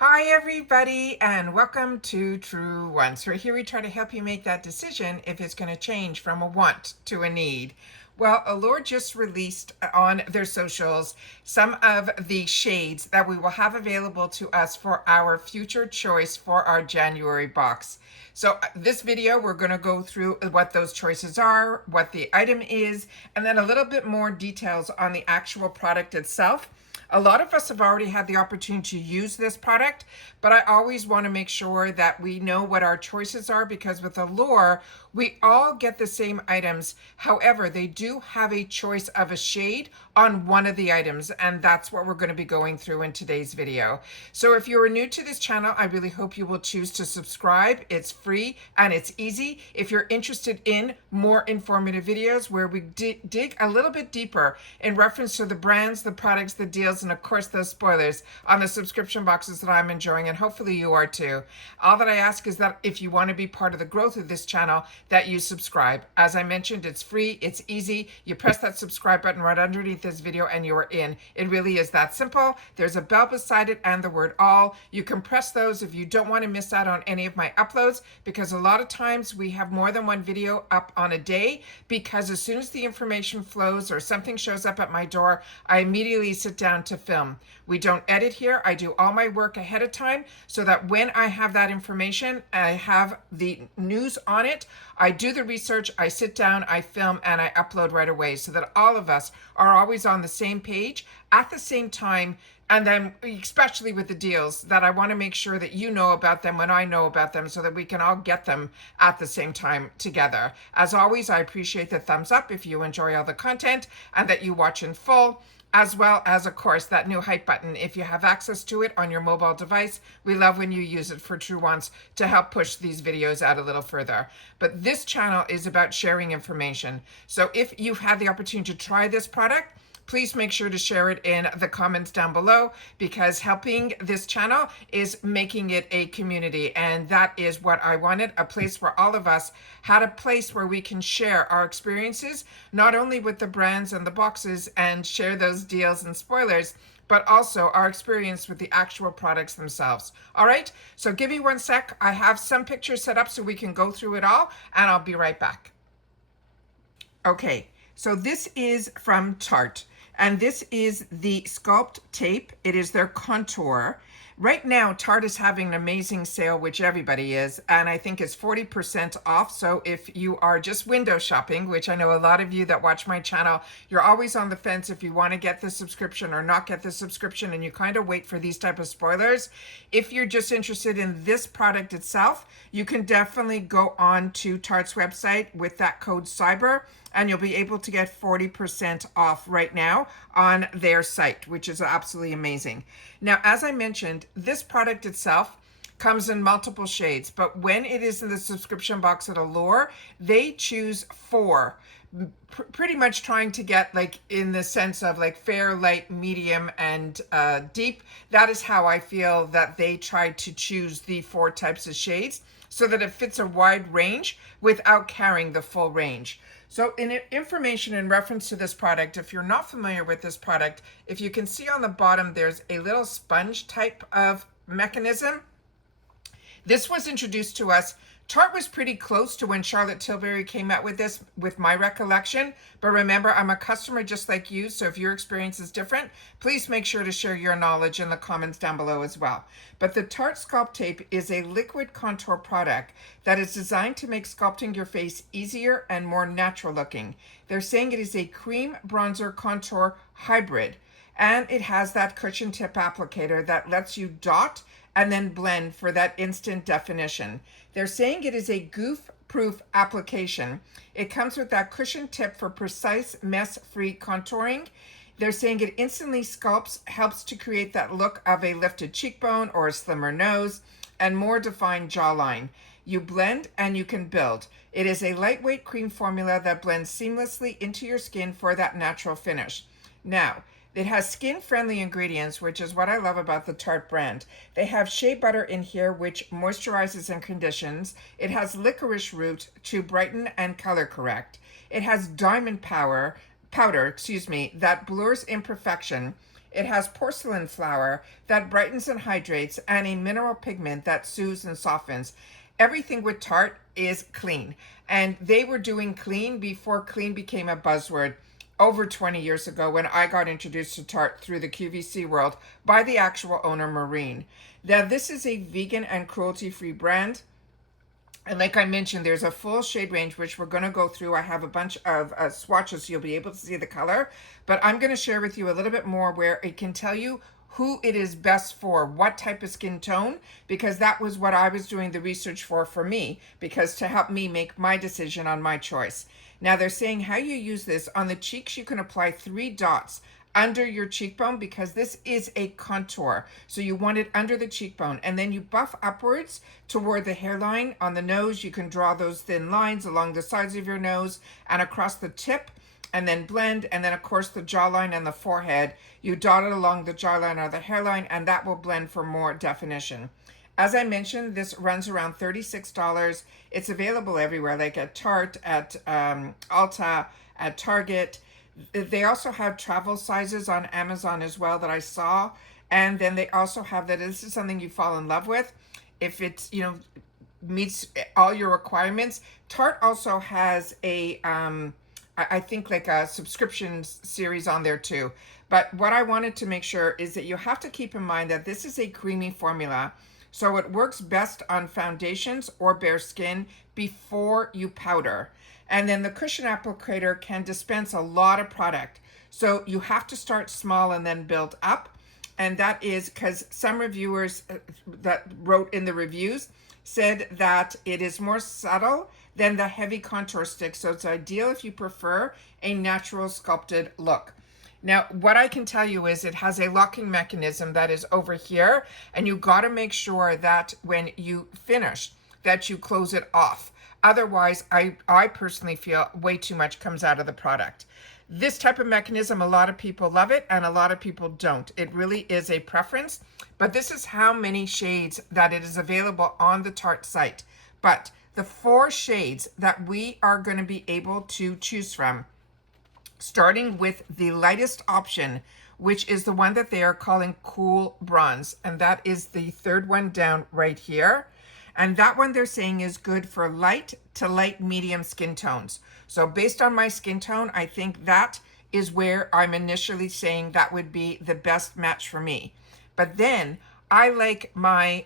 Hi everybody and welcome to Truewants. Right here we try to help you make that decision if it's going to change from a want to a need. Well, Allure just released on their socials some of the shades that we will have available to us for our future choice for our January box. So this video, we're going to go through what those choices are, what the item is, and then a little bit more details on the actual product itself. A lot of us have already had the opportunity to use this product, but I always want to make sure that we know what our choices are, because with Allure, we all get the same items. However, they do have a choice of a shade on one of the items, and that's what we're going to be going through in today's video. So if you are new to this channel, I really hope you will choose to subscribe. It's free and it's easy. If you're interested in more informative videos where we dig a little bit deeper in reference to the brands, the products, the deals, and of course those spoilers on the subscription boxes that I'm enjoying, and hopefully you are too. All that I ask is that if you want to be part of the growth of this channel, that you subscribe. As I mentioned, it's free, it's easy. You press that subscribe button right underneath this video and you are in. It really is that simple. There's a bell beside it and the word all. You can press those if you don't want to miss out on any of my uploads, because a lot of times we have more than one video up on a day, because as soon as the information flows or something shows up at my door, I immediately sit down to film. We don't edit here. I do all my work ahead of time so that when I have that information, I have the news on it, I do the research, I sit down, I film, and I upload right away, so that all of us are always on the same page at the same time. And then especially with the deals, that I want to make sure that you know about them when I know about them, so that we can all get them at the same time together. As always, I appreciate the thumbs up if you enjoy all the content and that you watch in full, as well as, of course, that new hype button if you have access to it on your mobile device. We love when you use it for Truewants to help push these videos out a little further. But this channel is about sharing information. So if you've had the opportunity to try this product, please make sure to share it in the comments down below, because helping this channel is making it a community. And that is what I wanted, a place where all of us had a place where we can share our experiences, not only with the brands and the boxes and share those deals and spoilers, but also our experience with the actual products themselves. All right, so give me 1 sec. I have some pictures set up so we can go through it all, and I'll be right back. Okay, so this is from Tarte. And this is the Sculpt Tape. It is their contour. Right now, Tarte is having an amazing sale, which everybody is, and I think it's 40% off. So if you are just window shopping, which I know a lot of you that watch my channel, you're always on the fence if you want to get the subscription or not get the subscription, and you kind of wait for these type of spoilers. If you're just interested in this product itself, you can definitely go on to Tarte's website with that code CYBER, and you'll be able to get 40% off right now on their site, which is absolutely amazing. Now, as I mentioned, this product itself comes in multiple shades, but when it is in the subscription box at Allure, they choose 4, pretty much trying to get like in the sense of like fair, light, medium, and deep. That is how I feel that they try to choose the 4 types of shades, so that it fits a wide range without carrying the full range. So in information in reference to this product, if you're not familiar with this product, if you can see on the bottom, there's a little sponge type of mechanism. This was introduced to us. Tarte was pretty close to when Charlotte Tilbury came out with this, with my recollection. But remember, I'm a customer just like you, so if your experience is different, please make sure to share your knowledge in the comments down below as well. But the Tarte Sculpt Tape is a liquid contour product that is designed to make sculpting your face easier and more natural looking. They're saying it is a cream bronzer contour hybrid, and it has that cushion tip applicator that lets you dot and then blend for that instant definition. They're saying it is a goof-proof application. It comes with that cushion tip for precise, mess-free contouring. They're saying it instantly sculpts, helps to create that look of a lifted cheekbone or a slimmer nose and more defined jawline. You blend and you can build. It is a lightweight cream formula that blends seamlessly into your skin for that natural finish. Now, it has skin-friendly ingredients, which is what I love about the Tarte brand. They have shea butter in here, which moisturizes and conditions. It has licorice root to brighten and color correct. It has diamond powder, that blurs imperfection. It has porcelain flour that brightens and hydrates and a mineral pigment that soothes and softens. Everything with Tarte is clean. And they were doing clean before clean became a buzzword over 20 years ago when I got introduced to Tarte through the QVC world by the actual owner, Maureen. Now, this is a vegan and cruelty-free brand. And like I mentioned, there's a full shade range, which we're going to go through. I have a bunch of swatches, so you'll be able to see the color. But I'm going to share with you a little bit more where it can tell you who it is best for, what type of skin tone, because that was what I was doing the research for me, because to help me make my decision on my choice. Now they're saying how you use this. On the cheeks, you can apply 3 dots under your cheekbone because this is a contour. So you want it under the cheekbone, and then you buff upwards toward the hairline. On the nose, you can draw those thin lines along the sides of your nose and across the tip, and then blend. And then of course the jawline and the forehead, you dot it along the jawline or the hairline, and that will blend for more definition. As I mentioned, this runs around $36. It's available everywhere, like at Tarte, at Ulta, at Target. They also have travel sizes on Amazon as well that I saw. And then they also have that this is something you fall in love with. If it's, meets all your requirements. Tarte also has a, I think like a subscription series on there too. But what I wanted to make sure is that you have to keep in mind that this is a creamy formula. So it works best on foundations or bare skin before you powder. And then the cushion applicator can dispense a lot of product. So you have to start small and then build up. And that is because some reviewers that wrote in the reviews said that it is more subtle than the heavy contour stick. So it's ideal if you prefer a natural sculpted look. Now, what I can tell you is it has a locking mechanism that is over here, and you got to make sure that when you finish, that you close it off. Otherwise, I personally feel way too much comes out of the product. This type of mechanism, a lot of people love it and a lot of people don't. It really is a preference, but this is how many shades that it is available on the Tarte site. But the 4 shades that we are going to be able to choose from, starting with the lightest option, which is the one that they are calling Cool Bronze. And that is the 3rd one down right here. And that one they're saying is good for light to light medium skin tones. So based on my skin tone, I think that is where I'm initially saying that would be the best match for me. But then I like my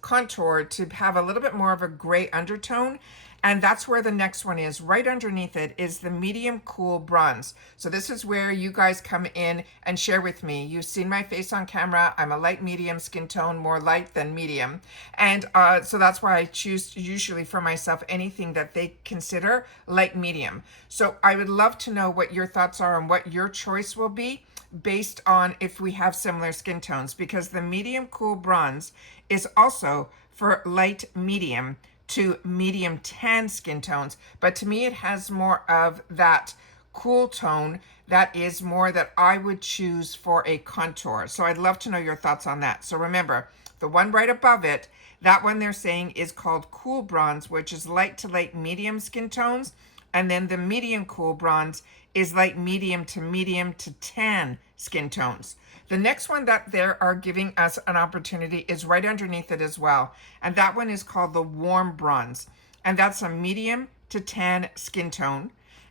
contour to have a little bit more of a gray undertone. And that's where the next one is. Right underneath it is the medium cool bronze. So this is where you guys come in and share with me. You've seen my face on camera. I'm a light medium skin tone, more light than medium. And so that's why I choose usually for myself anything that they consider light medium. So I would love to know what your thoughts are and what your choice will be based on if we have similar skin tones, because the medium cool bronze is also for light medium to medium tan skin tones, but to me it has more of that cool tone that is more that I would choose for a contour. So I'd love to know your thoughts on that. So remember, the one right above it, that one they're saying is called Cool Bronze, which is light to light medium skin tones, and then the medium cool bronze is light medium to tan skin tones. The next one that they are giving us an opportunity is right underneath it as well. And that one is called the Warm Bronze. And that's a medium to tan skin tone.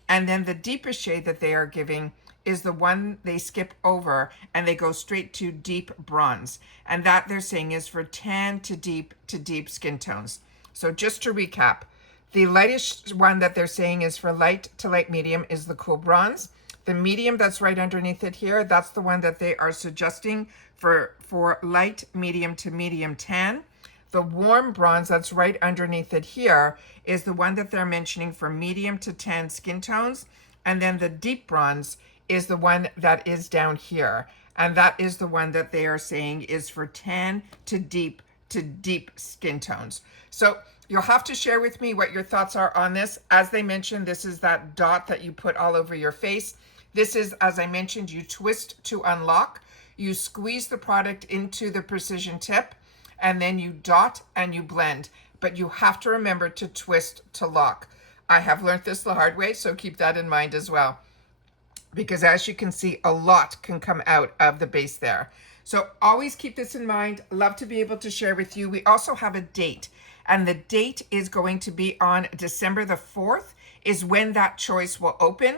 And then the deepest shade that they are giving is the one they skip over and they go straight to deep bronze. And that they're saying is for tan to deep skin tones. So just to recap, the lightest one that they're saying is for light to light medium is the Cool Bronze. The medium that's right underneath it here, that's the one that they are suggesting for light, medium to medium tan. The Warm Bronze that's right underneath it here is the one that they're mentioning for medium to tan skin tones. And then the Deep Bronze is the one that is down here. And that is the one that they are saying is for tan to deep skin tones. So you'll have to share with me what your thoughts are on this. As they mentioned, this is that dot that you put all over your face. This is, as I mentioned, you twist to unlock. You squeeze the product into the precision tip, and then you dot and you blend. But you have to remember to twist to lock. I have learned this the hard way, so keep that in mind as well. because as you can see, a lot can come out of the base there. So always keep this in mind. Love to be able to share with you. We also have a date, and the date is going to be on December the 4th is when that choice will open.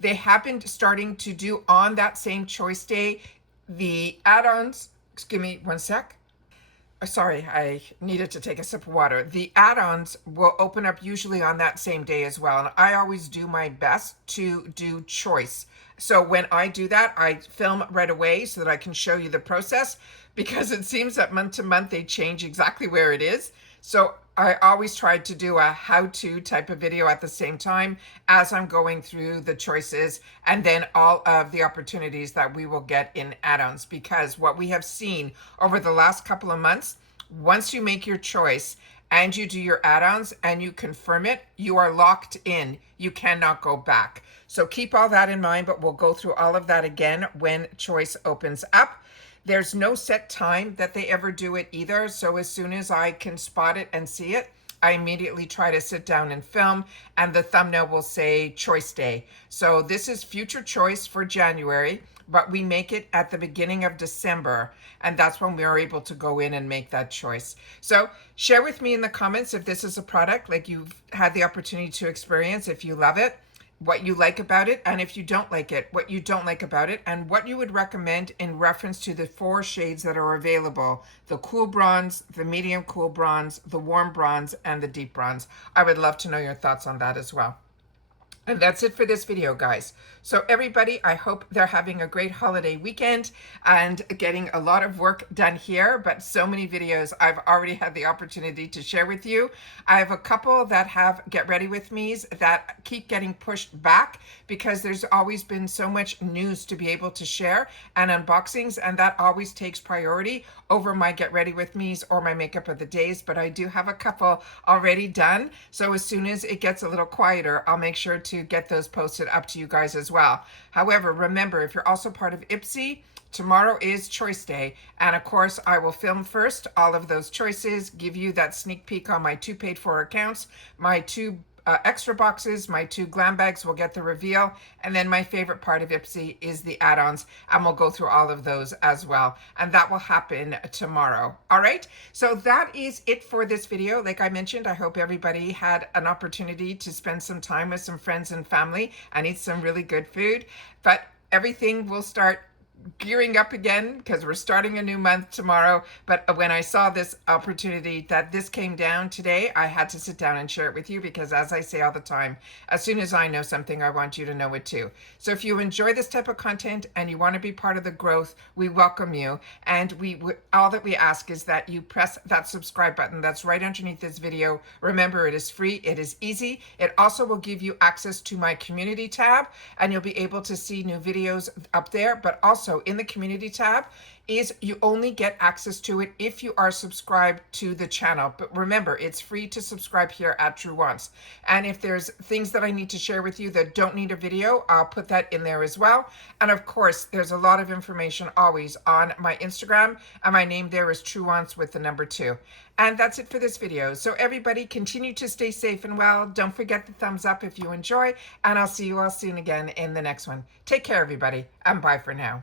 They have been starting to do on that same choice day the add-ons. Give me one sec. Sorry, I needed to take a sip of water. The add-ons will open up usually on that same day as well. And I always do my best to do choice. So when I do that, I film right away so that I can show you the process, because it seems that month to month they change exactly where it is. So I always try to do a how-to type of video at the same time as I'm going through the choices and then all of the opportunities that we will get in add-ons. Because what we have seen over the last couple of months, once you make your choice and you do your add-ons and you confirm it, you are locked in. You cannot go back. So keep all that in mind, but we'll go through all of that again when choice opens up. There's no set time that they ever do it either. So as soon as I can spot it and see it, I immediately try to sit down and film, and the thumbnail will say choice day. So this is future choice for January, but we make it at the beginning of December, and that's when we are able to go in and make that choice. So share with me in the comments if this is a product like you've had the opportunity to experience, if you love it, what you like about it, and if you don't like it, what you don't like about it, and what you would recommend in reference to the 4 shades that are available: the cool bronze, the medium cool bronze, the warm bronze, and the deep bronze. I would love to know your thoughts on that as well. And that's it for this video, guys. So everybody, I hope they're having a great holiday weekend and getting a lot of work done here, but so many videos I've already had the opportunity to share with you. I have a couple that have get ready with me's that keep getting pushed back because there's always been so much news to be able to share and unboxings, and that always takes priority over my get ready with me's or my makeup of the days. But I do have a couple already done. So as soon as it gets a little quieter, I'll make sure to get those posted up to you guys as well. However, remember, if you're also part of IPSY, tomorrow is choice day, and of course I will film first all of those choices, give you that sneak peek on my 2 paid for accounts, my 2 extra boxes, my 2 glam bags will get the reveal, and then my favorite part of IPSY is the add-ons, and we'll go through all of those as well, and that will happen tomorrow. All right, so that is it for this video. Like I mentioned, I hope everybody had an opportunity to spend some time with some friends and family and eat some really good food, but everything will start gearing up again because we're starting a new month tomorrow. But when I saw this opportunity that this came down today, I had to sit down and share it with you, because as I say all the time, as soon as I know something, I want you to know it too. So if you enjoy this type of content and you want to be part of the growth, we welcome you, and all that we ask is that you press that subscribe button that's right underneath this video. Remember, it is free, it is easy. It also will give you access to my community tab, and you'll be able to see new videos up there. But also in the community tab is you only get access to it if you are subscribed to the channel. But remember, it's free to subscribe here at Truewants. And if there's things that I need to share with you that don't need a video, I'll put that in there as well. And of course, there's a lot of information always on my Instagram, and my name there is Truewants with the number 2. And that's it for this video. So everybody, continue to stay safe and well. Don't forget the thumbs up if you enjoy, and I'll see you all soon again in the next one. Take care, everybody, and bye for now.